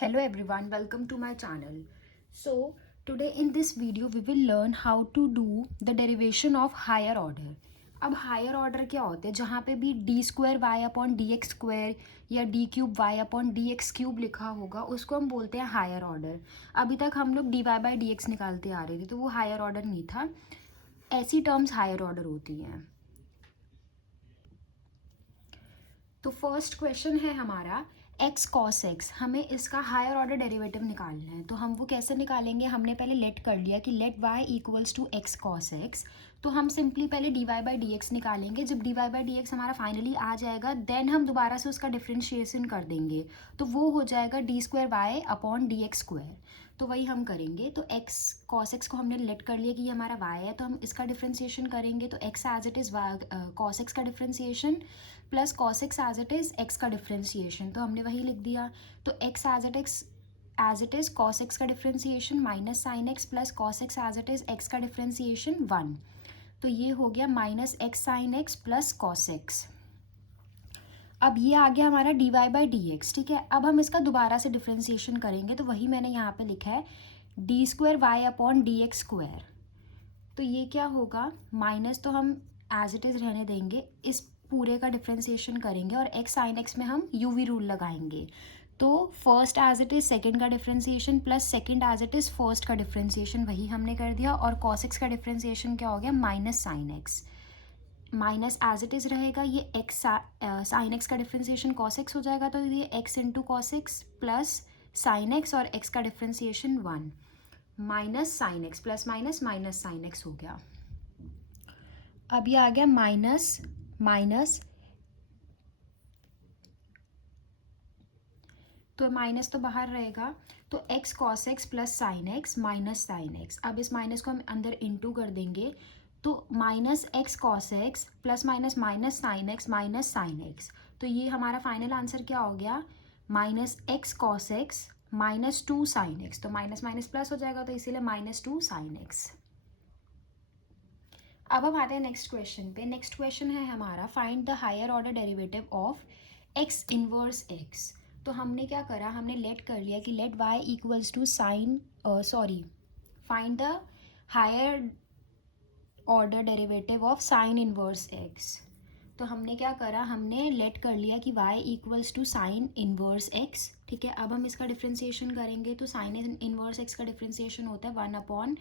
Hello everyone, welcome to my channel. So today in this video we will learn how to do the derivation of higher order. अब higher order क्या होते हैं, जहाँ पे भी d square y upon d x square या d cube y upon d x cube लिखा होगा उसको हम बोलते हैं हायर ऑर्डर. अभी तक हम लोग d y by d x निकालते आ रहे थे तो वो हायर ऑर्डर नहीं था. ऐसी टर्म्स हायर ऑर्डर होती हैं. तो फर्स्ट क्वेश्चन है हमारा एक्स कॉस एक्स. हमें इसका हायर ऑर्डर डेरिवेटिव निकालना है. तो हम वो कैसे निकालेंगे, हमने पहले लेट कर लिया कि let y equals to x cos x. तो हम सिंपली पहले d y by d x निकालेंगे. जब d y by d x हमारा फाइनली आ जाएगा देन हम दोबारा से उसका डिफ्रेंशिएशन कर देंगे. तो वो हो जाएगा d square y upon d x square. तो वही हम करेंगे. तो एक्स कॉस एक्स को हमने लेट कर लिया कि ये हमारा वाई है, तो हम इसका डिफ्रेंशिएशन करेंगे. तो x as it is cos x का differentiation plus cos x as it is x का डिफ्रेंशिएशन. तो हमने वही लिख दिया. तो x as it is cos x का differentiation minus sine x plus cos x as it is x का डिफ्रेंशिएशन 1. तो ये हो गया minus x sine x plus cos x. अब ये आ गया हमारा d y by d x. ठीक है, अब हम इसका दोबारा से डिफ्रेंशिएशन करेंगे. तो वही मैंने यहाँ पे लिखा है d square y upon d x square. तो ये क्या होगा, माइनस तो हम एज इट इज़ रहने देंगे, इस पूरे का डिफ्रेंशिएशन करेंगे और एक्स साइन एक्स में हम यू वी रूल लगाएंगे. तो first as it is second का differentiation plus second as it is first का डिफ्रेंशिएशन वही हमने कर दिया. और कॉस एक्स का डिफ्रेंशिएशन क्या हो गया, minus sine x. Minus as it is रहेगा, ये एक्स साइन एक्स का डिफ्रेंशिएशन कॉस एक्स हो जाएगा. तो ये x into cos x plus sine x और एक्स का differentiation 1 minus sine x plus minus minus sine x हो गया. अब ये आ गया माइनस माइनस, तो माइनस तो बाहर रहेगा. तो x cos x plus sine x minus sine x. अब इस माइनस को हम अंदर इंटू कर देंगे. तो minus x cos x plus minus minus sine x minus sine x. तो ये हमारा फाइनल आंसर क्या हो गया, minus x cos x minus 2 sine x. तो माइनस माइनस प्लस हो जाएगा तो इसीलिए माइनस 2 साइन एक्स. अब हम आते हैं नेक्स्ट क्वेश्चन पे. नेक्स्ट क्वेश्चन है हमारा find the higher order derivative of x inverse x. तो हमने क्या करा, हमने लेट कर लिया कि let y equals to sine find the higher order derivative of sine inverse x. तो हमने क्या करा, हमने लेट कर लिया कि y equals to sine inverse x. ठीक है, अब हम इसका डिफ्रेंशिएशन करेंगे. तो साइन इनवर्स x का डिफ्रेंशिएशन होता है 1 upon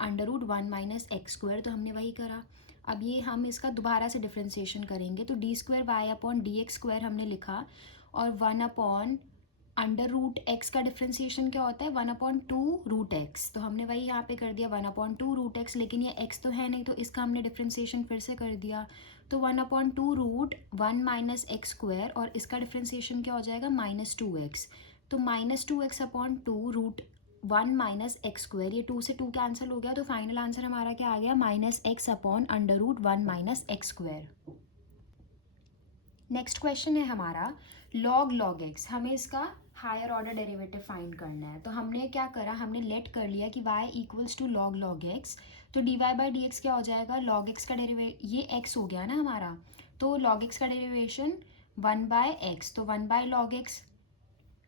under root 1 minus x square. तो हमने वही करा. अब ये हम इसका दोबारा से डिफ्रेंशिएशन करेंगे. तो d square y upon d x square हमने लिखा और 1 अपॉन अंडर रूट एक्स का डिफ्रेंशिएशन क्या होता है, 1 अपॉन 2 रूट एक्स. तो हमने वही यहाँ पे कर दिया 1 अपॉन 2 रूट एक्स. लेकिन ये एक्स तो है नहीं तो इसका हमने डिफ्रेंशिएशन फिर से कर दिया. तो 1 upon 2 root 1 minus x square और इसका डिफ्रेंशिएशन क्या हो जाएगा, माइनस 2x. तो minus 2x upon 2 root 1 minus x square. ये 2 से 2 कैंसिल हो गया. तो फाइनल आंसर हमारा क्या आ गया, minus x upon under root 1 minus x square. Next question है हमारा लॉग लॉग एक्स. हमें इसका हायर ऑर्डर डेरिवेटिव फाइंड करना है. तो हमने क्या करा, हमने लेट कर लिया कि y equals to log log x. तो d y by d x क्या हो जाएगा, लॉग एक्स का ये x हो गया ना हमारा. तो लॉग एक्स का डेरिवेशन 1 बाय एक्स. तो 1 बाय लॉग एक्स,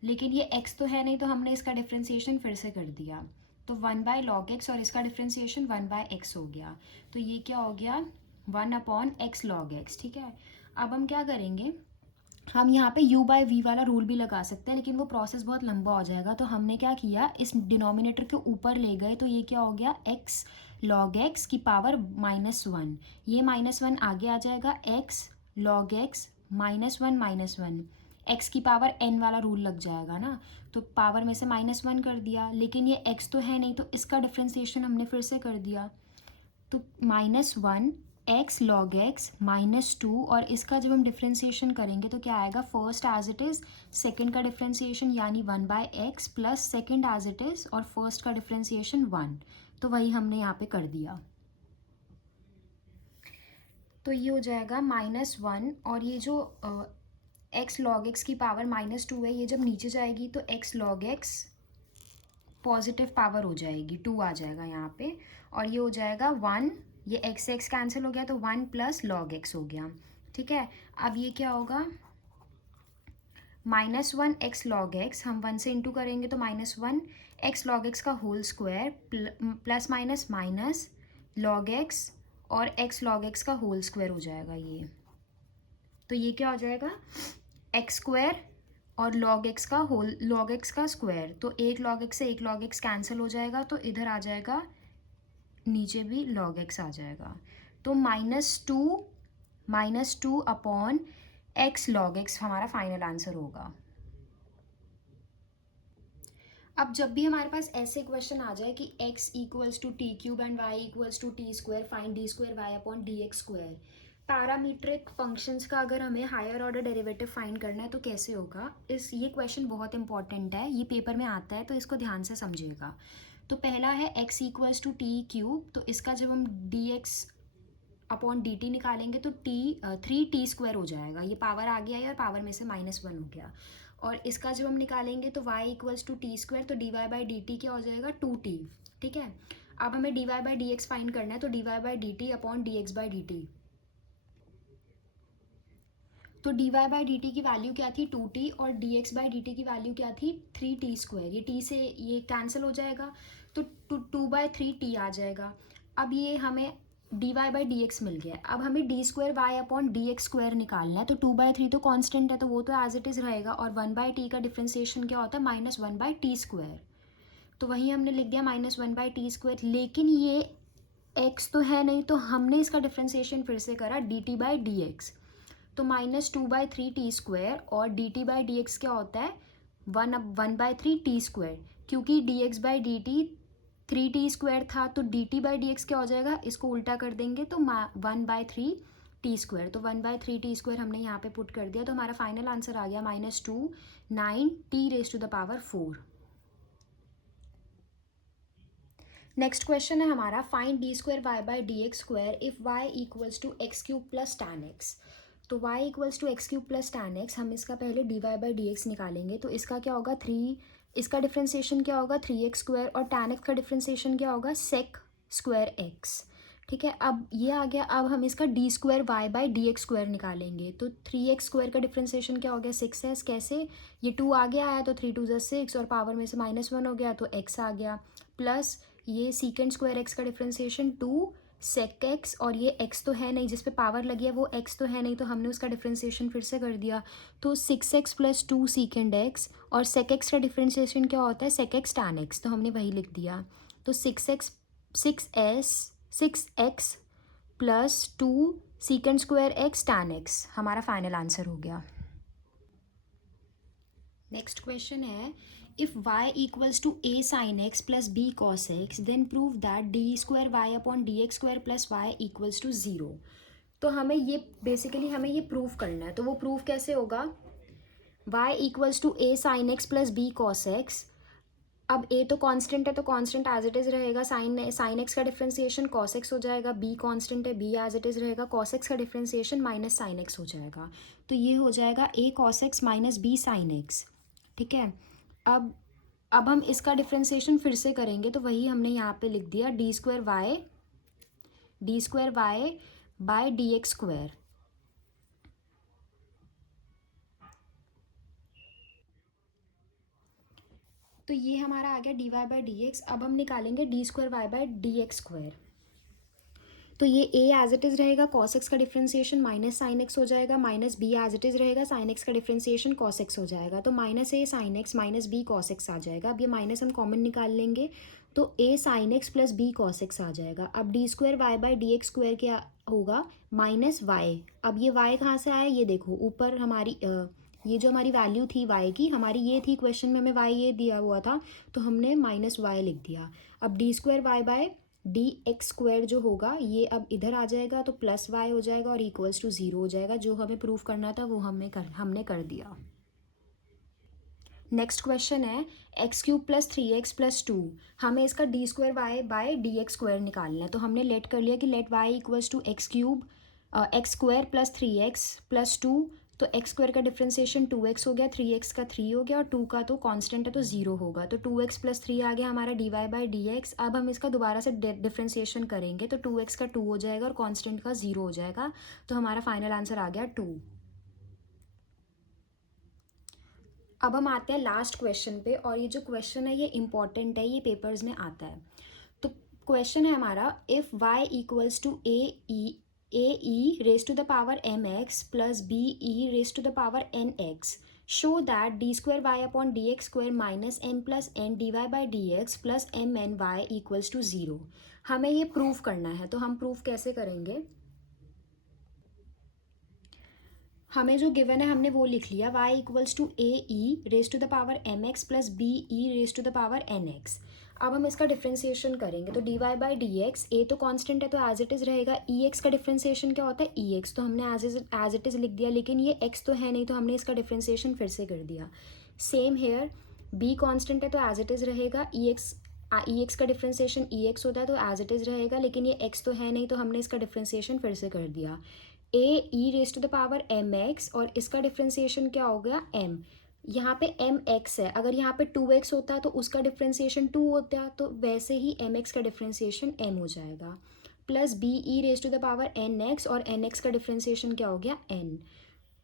लेकिन ये x तो है नहीं तो हमने इसका डिफ्रेंशिएशन फिर से कर दिया. तो 1 बाय लॉग एक्स और इसका डिफ्रेंशिएशन 1 बाय एक्स हो गया. तो ये क्या हो गया, 1 अपॉन एक्स लॉग एक्स. ठीक है, अब हम क्या करेंगे, हम यहाँ पे u बाय वी वाला रूल भी लगा सकते हैं लेकिन वो प्रोसेस बहुत लंबा हो जाएगा. तो हमने क्या किया, इस डिनोमिनेटर के ऊपर ले गए. तो ये क्या हो गया, x log x की पावर -1. ये -1 आगे आ जाएगा, x log x -1 x की पावर n वाला रूल लग जाएगा ना. तो पावर में से -1 कर दिया. लेकिन ये x तो है नहीं तो इसका डिफ्रेंशिएशन हमने फिर से कर दिया. तो -1 एक्स लॉग एक्स -2 और इसका जब हम डिफ्रेंशिएशन करेंगे तो क्या आएगा, first as it is second का डिफ्रेंशिएशन यानी 1 by x plus second as it is और फर्स्ट का डिफ्रेंशिएशन 1. तो वही हमने यहाँ पे कर दिया. तो ये हो जाएगा -1 और ये जो एक्स लॉग एक्स की पावर -2 है ये जब नीचे जाएगी तो x log x positive power हो जाएगी, 2 आ जाएगा यहाँ पे. और ये हो जाएगा 1, ये एक्स से एक्स कैंसिल हो गया तो 1 प्लस लॉग एक्स हो गया. ठीक है, अब ये क्या होगा, -1 एक्स लॉग एक्स, हम 1 से इंटू करेंगे तो -1 एक्स लॉग एक्स का whole square plus minus minus log x और एक्स लॉग एक्स का होल स्क्वायर हो जाएगा ये। तो ये क्या हो जाएगा, एक्स स्क्वायर और लॉग एक्स का होल, लॉग एक्स का स्क्वायर, तो एक लॉग एक्स से एक लॉग एक्स कैंसिल हो जाएगा, तो इधर आ जाएगा नीचे भी लॉग एक्स आ जाएगा। तो -2 अपॉन एक्स लॉग एक्स हमारा फाइनल आंसर होगा। अब जब भी हमारे पास ऐसे क्वेश्चन आ जाए कि x equals to t cube and y equals to t square, find d square y upon d x square, parametric functions का अगर हमें हायर ऑर्डर डेरिवेटिव फाइंड करना है तो कैसे होगा, ये क्वेश्चन बहुत इंपॉर्टेंट है, ये पेपर में आता है तो इसको ध्यान से समझिएगा। तो पहला है x equals to t cube, तो इसका जब हम d x upon d t निकालेंगे तो थ्री टी स्क्वायर हो जाएगा, ये पावर आ गया है और पावर में से -1 हो गया। और इसका जब हम निकालेंगे तो y equals to t square, तो d y by d t क्या हो जाएगा 2t। ठीक है, अब हमें d y by d x find करना है, तो d y by d t upon d x by d t. तो d y by d t की वैल्यू क्या थी 2t और d x by d t की वैल्यू क्या थी 3t स्क्वायर, ये t से ये कैंसिल हो जाएगा तो 2/3t आ जाएगा। अब ये हमें d y by d x मिल गया, अब हमें d square y upon d x square निकालना है, तो 2/3 तो कांस्टेंट है तो वो तो एज इट इज़ रहेगा, और 1/t का डिफ्रेंसिएशन क्या होता है -1/t स्क्वायर, तो वही हमने लिख दिया -1/t स्क्वायर। लेकिन ये x तो है नहीं, तो हमने इसका डिफ्रेंसिएशन फिर से करा dt बाई डी एक्स, तो -2/3t स्क्वायर, और dt बाई डी एक्स क्या होता है 1/3t स्क्वायर, क्योंकि dx by d T 3t square था, तो dt बाई डी एक्स क्या हो जाएगा, इसको उल्टा कर देंगे तो 1/3t स्क्वायर, तो 1/3t स्क्वायर हमने यहाँ पे पुट कर दिया, तो हमारा फाइनल आंसर आ गया -9t⁴। नेक्स्ट क्वेश्चन है हमारा, find d square y by d x square if y equals to x cube plus tan x. तो y equals to x cube plus tan x, हम इसका पहले d y by d x निकालेंगे, तो इसका क्या होगा 3, इसका डिफ्रेंसिएशन क्या होगा 3x स्क्वायर, और टैन एक्स का डिफ्रेंसिएशन क्या होगा सेक स्क्वायर एक्स। ठीक है, अब ये आ गया, अब हम इसका d square y by d x square निकालेंगे, तो 3x स्क्वायर का डिफ्रेंसिएशन क्या हो गया 6s, कैसे, ये 2 आगे आया तो 3 2 6 और पावर में से -1 हो गया तो x आ गया, प्लस ये सीकेंड स्क्वायर एक्स का डिफ्रेंसिएशन 2 सेक एक्स, और ये x तो है नहीं जिस पे पावर लगी है वो x तो है नहीं, तो हमने उसका डिफ्रेंसिएशन फिर से कर दिया, तो 6x प्लस 2 सीकेंड एक्स, और सेक एक्स का डिफ्रेंसिएशन क्या होता है सेक एक्स टैन एक्स, तो हमने वही लिख दिया, तो 6x plus 2 secant square x tan x हमारा फाइनल आंसर हो गया। नेक्स्ट क्वेश्चन है, if y equals to a sin x plus b cos x then prove that d square y upon dx square plus y equals to 0। तो हमें ये basically हमें ये prove करना है, तो वो प्रूव कैसे होगा, y equals to a sin x plus b cos x, अब a तो कांस्टेंट है तो कांस्टेंट एज इट इज़ रहेगा, साइन एक्स का डिफ्रेंसिएशन cos x हो जाएगा, b कांस्टेंट है b एज इट इज़ रहेगा, cos x का डिफ्रेंसिएशन माइनस साइन x हो जाएगा, तो ये हो जाएगा a cos x minus b sin x। ठीक है, अब हम इसका डिफ्रेंसिएशन फिर से करेंगे, तो वही हमने यहाँ पे लिख दिया d square y by d x square. तो ये हमारा आ गया d y by d x. अब हम निकालेंगे d square y by d x square, तो ये a एज इट इज़ रहेगा, cos x का डिफ्रेंसिएशन माइनस साइन एक्स हो जाएगा, minus b as it is रहेगा, साइन x का डिफ्रेंसिएशन cos x हो जाएगा, तो -a sine x minus b cos x आ जाएगा। अब ये माइनस हम कॉमन निकाल लेंगे, तो a sine x plus b cos x आ जाएगा। अब d square y by d x square क्या होगा -y। अब ये y कहाँ से आया, ये देखो ऊपर हमारी ये जो हमारी वैल्यू थी y की, हमारी ये थी, क्वेश्चन में हमें y ये दिया हुआ था, तो हमने -y लिख दिया। अब d square y by d x square जो होगा ये अब इधर आ जाएगा, तो प्लस वाई हो जाएगा और इक्वल्स टू 0 हो जाएगा, जो हमें प्रूफ करना था वो हमने कर दिया। नेक्स्ट क्वेश्चन है, x cube plus 3x plus 2, हमें इसका d square y by d x square निकालना है, तो हमने लेट कर लिया कि let y equals to x cube x square plus 3x plus 2, तो एक्स स्क्वायर का डिफ्रेंसिएशन 2x हो गया, 3x का 3 हो गया, और 2 का तो कांस्टेंट है तो 0 होगा, तो 2x प्लस 3 आ गया हमारा d y by d x. अब हम इसका दोबारा से डिफ्रेंसिएशन करेंगे, तो 2x का 2 हो जाएगा और कांस्टेंट का 0 हो जाएगा, तो हमारा फाइनल आंसर आ गया 2। अब हम आते हैं लास्ट क्वेश्चन पे, और ये जो क्वेश्चन है ये इम्पॉर्टेंट है, ये पेपर्स में आता है। तो क्वेश्चन है हमारा, if y equals to a e raise to the power m x plus b e raise to the power n x, show that d square y upon d x square minus m plus n d y by d x plus m n y equals to zero. हमें ये proof करना है, तो हम proof कैसे करेंगे? हमें जो गिवन है हमने वो लिख लिया, y equals to a e raise to the power m x plus b e raise to the power n x. अब हम इसका डिफ्रेंसिएशन करेंगे, तो d y by d x, a तो कांस्टेंट है तो एज इट इज़ रहेगा, ई x का डिफ्रेंसिएशन क्या होता है ई एक्स, तो हमने एज इट इज़ लिख दिया, लेकिन ये एक्स तो है नहीं तो हमने इसका डिफ्रेंसिएशन फिर से कर दिया। सेम हेयर, बी कांस्टेंट है तो एज इट इज़ रहेगा, ई एक्स का डिफ्रेंसिएशन ई एक्स होता है तो एज इट इज़ रहेगा, लेकिन ये एक्स तो है नहीं तो हमने इसका डिफ्रेंसिएशन फिर से कर दिया। A e raise to the power m x, और इसका डिफ्रेंसिएशन क्या हो गया एम, यहाँ पे एम एक्स है, अगर यहाँ पे 2x होता तो उसका डिफ्रेंसिएशन 2 होता, तो वैसे ही एम एक्स का डिफ्रेंसिएशन m हो जाएगा, plus b e raise to the power n x, और एन एक्स का डिफ्रेंसिएशन क्या हो गया n।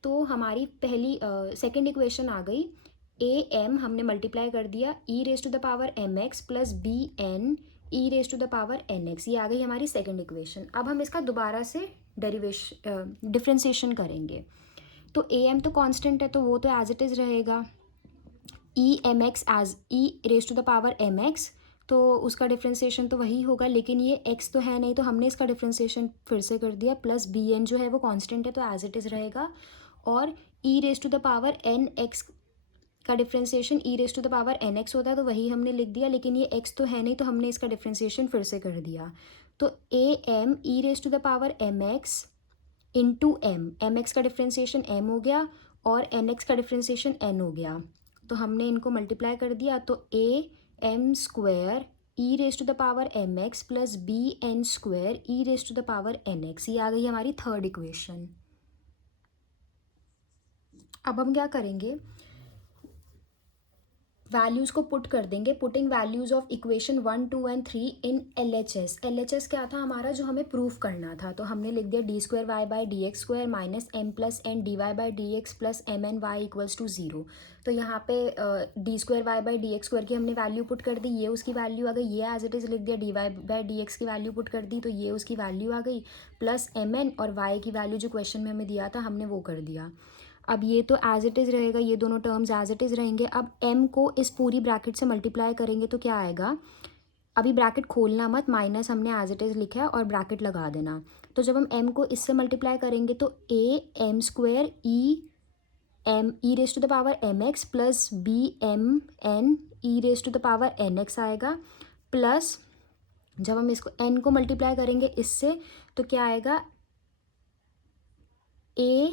तो हमारी पहली सेकेंड इक्वेशन आ गई, ए एम हमने मल्टीप्लाई कर दिया, e raise to the power m x plus b n e raise to the power n x, ये आ गई हमारी सेकेंड इक्वेशन। अब हम इसका दोबारा से डिफ्रेंसिएशन करेंगे, तो ए एम तो कांस्टेंट है तो वो तो एज इट इज़ रहेगा, e m x as e raise to the power m x, तो उसका डिफ्रेंसिएशन तो वही होगा, लेकिन ये एक्स तो है नहीं तो हमने इसका डिफ्रेंसिएशन फिर से कर दिया, प्लस बी एन जो है वो कांस्टेंट है तो एज इट इज़ रहेगा, और e raise to the power n x का differentiation e raise to the power n x होता है तो वही हमने लिख दिया, लेकिन ये एक्स तो है नहीं तो हमने इसका डिफ्रेंसिएशन फिर से कर दिया। तो a m e raise to the power m x into m x का डिफ्रेंसिएशन एम हो गया और एन एक्स का डिफ्रेंसिएशन एन हो गया, तो हमने इनको मल्टीप्लाई कर दिया, तो a m square e raise to the power m x plus b n square e raise to the power n x, ये आ गई हमारी थर्ड इक्वेशन। अब हम क्या करेंगे, वैल्यूज़ को पुट कर देंगे, putting values of equation 1 2 and 3 in LHS। LHS क्या था हमारा, जो हमें प्रूफ करना था, तो हमने लिख दिया d square y by d x square minus m plus n d y by d x plus m n y equals to zero. तो यहाँ पे d square y by d x square की हमने वैल्यू पुट कर दी, ये उसकी value आ गई, ये एज इट इज़ लिख दिया, d y by d x की वैल्यू पुट कर दी तो ये उसकी वैल्यू आ गई, प्लस एम एन और वाई की वैल्यू जो क्वेश्चन में हमें दिया था हमने वो कर दिया। अब ये तो एज इट इज़ रहेगा, ये दोनों टर्म्स एज इट इज़ रहेंगे। अब m को इस पूरी ब्रैकेट से मल्टीप्लाई करेंगे तो क्या आएगा, अभी ब्रैकेट खोलना मत, माइनस हमने एज इट इज़ लिखा है और ब्रैकेट लगा देना। तो जब हम m को इससे मल्टीप्लाई करेंगे तो a m square e raise to the power m x plus b m n e raise to the power n x आएगा, प्लस जब हम इसको n को मल्टीप्लाई करेंगे इससे तो क्या आएगा, a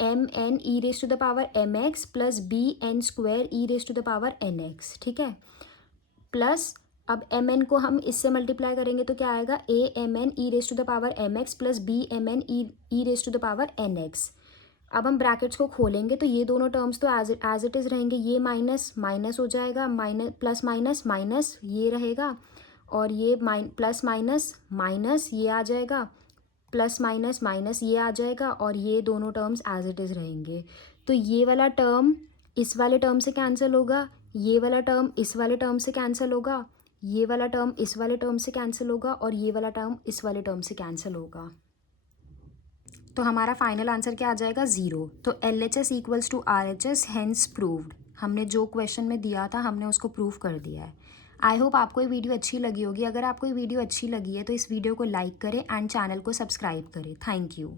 m n e raise to the power m x plus b n square e raise to the power n x, ठीक है, प्लस अब एम एन को हम इससे मल्टीप्लाई करेंगे तो क्या आएगा, a m n e raise to the power m x plus b m n e raise to the power n x. अब हम ब्रैकेट्स को खोलेंगे तो ये दोनों टर्म्स तो एज इट इज़ रहेंगे, ये माइनस माइनस हो जाएगा, माइनस प्लस माइनस माइनस ये रहेगा, और ये प्लस माइनस माइनस ये आ जाएगा, प्लस माइनस माइनस ये आ जाएगा, और ये दोनों टर्म्स एज इट इज़ रहेंगे। तो ये वाला टर्म इस वाले टर्म से कैंसिल होगा, ये वाला टर्म इस वाले टर्म से कैंसिल होगा, ये वाला टर्म इस वाले टर्म से कैंसिल होगा, और ये वाला टर्म इस वाले टर्म से कैंसिल होगा। तो हमारा फाइनल आंसर क्या आ जाएगा, ज़ीरो। तो LHS equals to RHS, hence proved. हमने जो क्वेश्चन में दिया था हमने उसको प्रूव कर दिया है। आई होप आपको ये वीडियो अच्छी लगी होगी। अगर आपको ये वीडियो अच्छी लगी है तो इस वीडियो को लाइक करें एंड चैनल को सब्सक्राइब करें। Thank you.